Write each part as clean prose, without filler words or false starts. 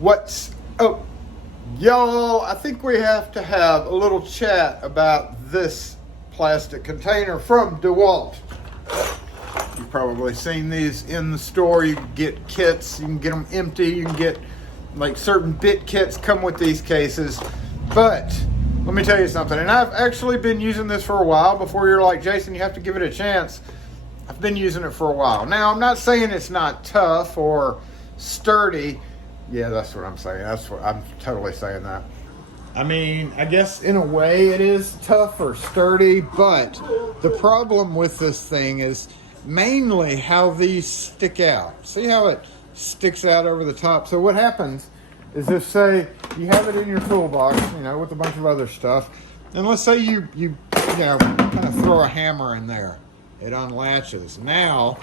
What's up, y'all? I think we have to have a little chat about this plastic container from Dewalt. You've probably seen these in the store. You can get kits, you can get them empty, you can get like certain bit kits come with these cases. But let me tell you something, and I've actually been using this for a while. Before you're like, Jason, you have to give it a chance. I've been using it for a while. Now, I'm not saying it's not tough or sturdy. Yeah, that's what I'm saying. I'm totally saying that. I mean, I guess in a way it is tough or sturdy, but the problem with this thing is mainly how these stick out. See how it sticks out over the top? So what happens is, if say you have it in your toolbox, with a bunch of other stuff, and let's say you kind of throw a hammer in there, it unlatches. Now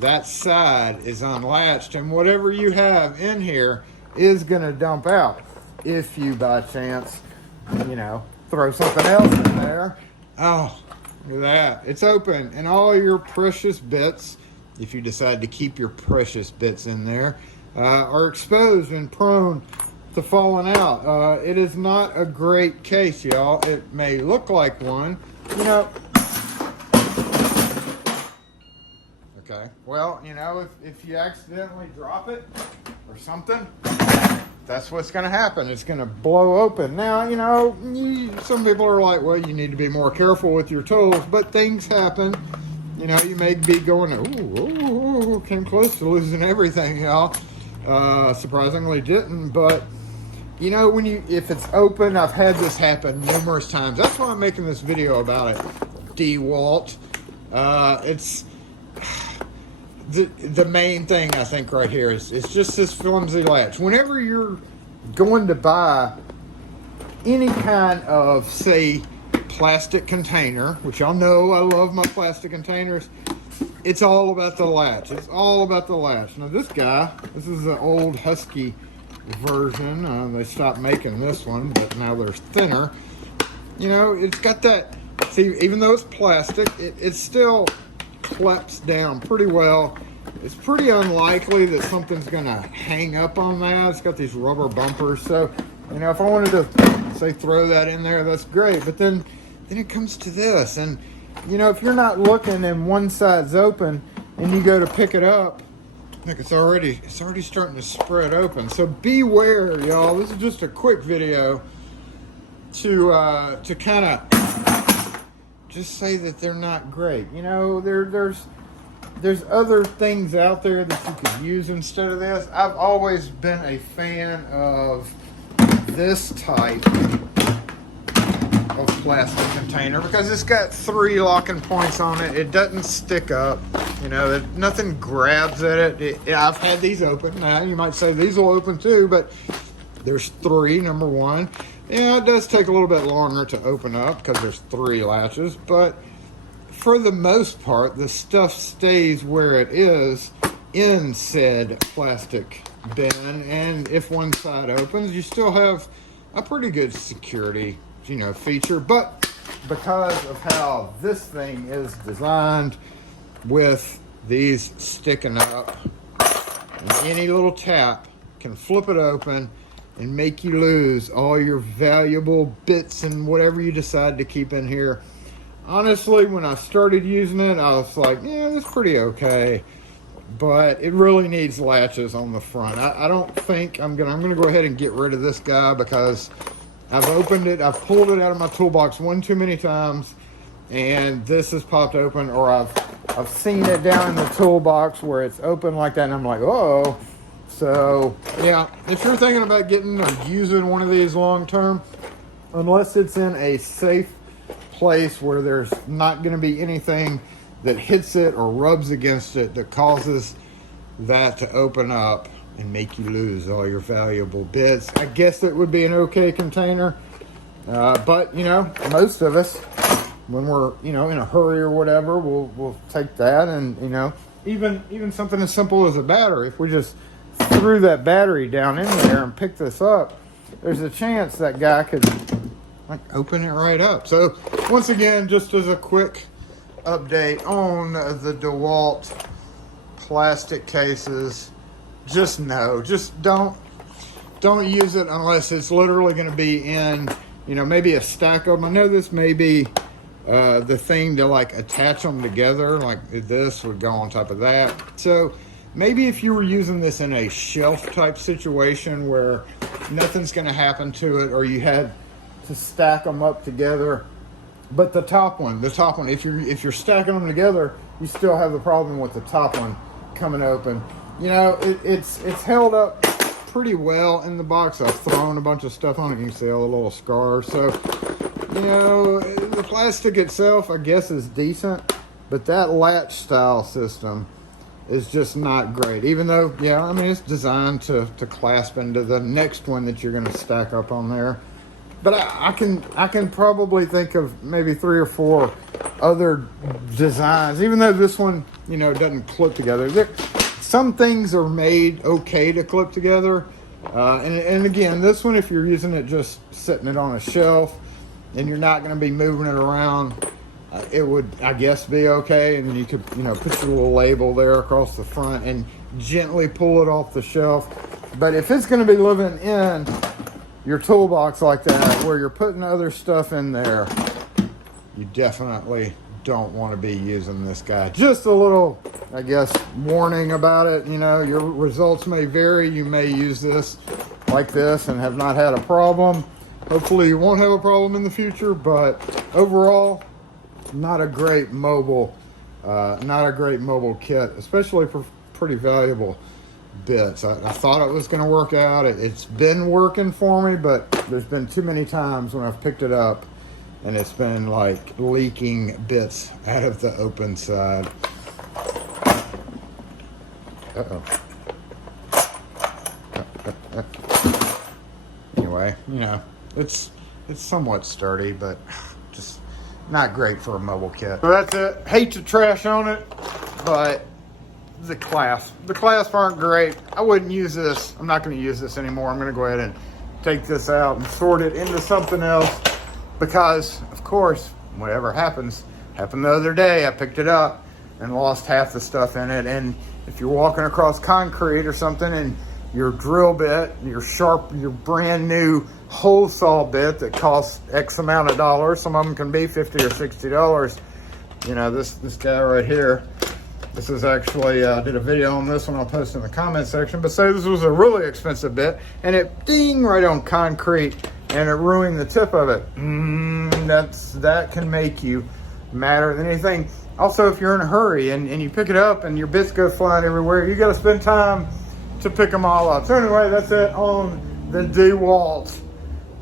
that side is unlatched, and whatever you have in here is going to dump out. If you by chance, throw something else in there, oh, look at that, it's open, and all your precious bits, if you decide to keep your precious bits in there, are exposed and prone to falling out. It is not a great case, y'all. It may look like one, Okay, well, if you accidentally drop it or something, that's what's going to happen. It's going to blow open. Now, some people are like, well, you need to be more careful with your tools, but things happen. You may be going, ooh, came close to losing everything, y'all. Surprisingly didn't, but, if it's open, I've had this happen numerous times. That's why I'm making this video about it. Dewalt. It's... The main thing I think right here is just this flimsy latch. Whenever you're going to buy any kind of, say, plastic container, which y'all know I love my plastic containers, it's all about the latch. It's all about the latch. Now this is an old Husky version. They stopped making this one, but now they're thinner. It's got that, see, even though it's plastic, it still clips down pretty well. It's pretty unlikely that something's gonna hang up on that. It's got these rubber bumpers, so if I wanted to say throw that in there, that's great. But then it comes to this, and if you're not looking and one side's open and you go to pick it up, look, it's already starting to spread open. So beware, y'all. This is just a quick video to kind of just say that they're not great. There's other things out there that you could use instead of this. I've always been a fan of this type of plastic container because it's got 3 locking points on it. It doesn't stick up. Nothing grabs at it. I've had these open. Now, you might say these will open too, but there's 3, number one. Yeah, it does take a little bit longer to open up because there's 3 latches, but for the most part, the stuff stays where it is in said plastic bin, and if one side opens, you still have a pretty good security, feature. But because of how this thing is designed with these sticking up, and any little tap can flip it open and make you lose all your valuable bits and whatever you decide to keep in here. Honestly, when I started using it, I was like, yeah, that's pretty okay. But it really needs latches on the front. I don't think I'm gonna go ahead and get rid of this guy because I've opened it, I've pulled it out of my toolbox one too many times, and this has popped open, or I've seen it down in the toolbox where it's open like that, and I'm like, oh. So, yeah, if you're thinking about getting or using one of these long term, unless it's in a safe place where there's not going to be anything that hits it or rubs against it that causes that to open up and make you lose all your valuable bits, I guess it would be an okay container. But, most of us, when we're, in a hurry or whatever, we'll take that, and, even something as simple as a battery. If we just threw that battery down in there and picked this up, there's a chance that guy could open it right up. So once again, just as a quick update on the Dewalt plastic cases, just don't don't use it unless it's literally going to be in, you know, maybe a stack of them. I know this may be the thing to like attach them together, like this would go on top of that. So maybe if you were using this in a shelf type situation where nothing's going to happen to it, or you had to stack them up together. But the top one, if you're stacking them together, you still have the problem with the top one coming open. You know, it's held up pretty well in the box. I've thrown a bunch of stuff on it. You can see all the little scars. So, you know, the plastic itself, I guess, is decent, but that latch style system is just not great. Even though, yeah, I mean, it's designed to clasp into the next one that you're going to stack up on there. But I can probably think of maybe 3 or 4 other designs, even though this one, you know, doesn't clip together. Some things are made okay to clip together. And again, this one, if you're using it just sitting it on a shelf and you're not going to be moving it around, it would, I guess, be okay. And you could, you know, put your little label there across the front and gently pull it off the shelf. But if it's going to be living in your toolbox like that, where you're putting other stuff in there, you definitely don't want to be using this guy. Just a little, I guess, warning about it. You know, your results may vary. You may use this like this and have not had a problem. Hopefully you won't have a problem in the future, but overall, not a great mobile kit, especially for pretty valuable bits. I thought it was going to work out. It's been working for me, but there's been too many times when I've picked it up and it's been like leaking bits out of the open side. Anyway, you know, it's somewhat sturdy, but just not great for a mobile kit. So that's it. Hate to trash on it, but the clasps aren't great. I wouldn't use this. I'm not going to use this anymore. I'm going to go ahead and take this out and sort it into something else, because of course, whatever happened the other day. I picked it up and lost half the stuff in it. And if you're walking across concrete or something and your drill bit, your brand new hole saw bit that costs X amount of dollars, some of them can be $50 or $60. You know, this guy right here, this is actually, I did a video on this one, I'll post in the comment section, but say this was a really expensive bit and it ding right on concrete and it ruined the tip of it. That can make you madder than anything. Also, if you're in a hurry and you pick it up and your bits go flying everywhere, you got to spend time to pick them all up. So anyway, that's it on the Dewalt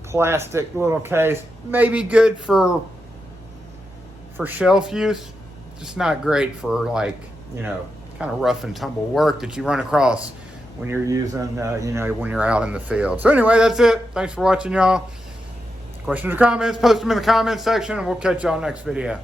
plastic little case. Maybe good for shelf use, just not great for, like, you know, kind of rough and tumble work that you run across when you're using, you know, when you're out in the field. So anyway, that's it. Thanks for watching, y'all. Questions or comments, post them in the comment section, and we'll catch y'all next video.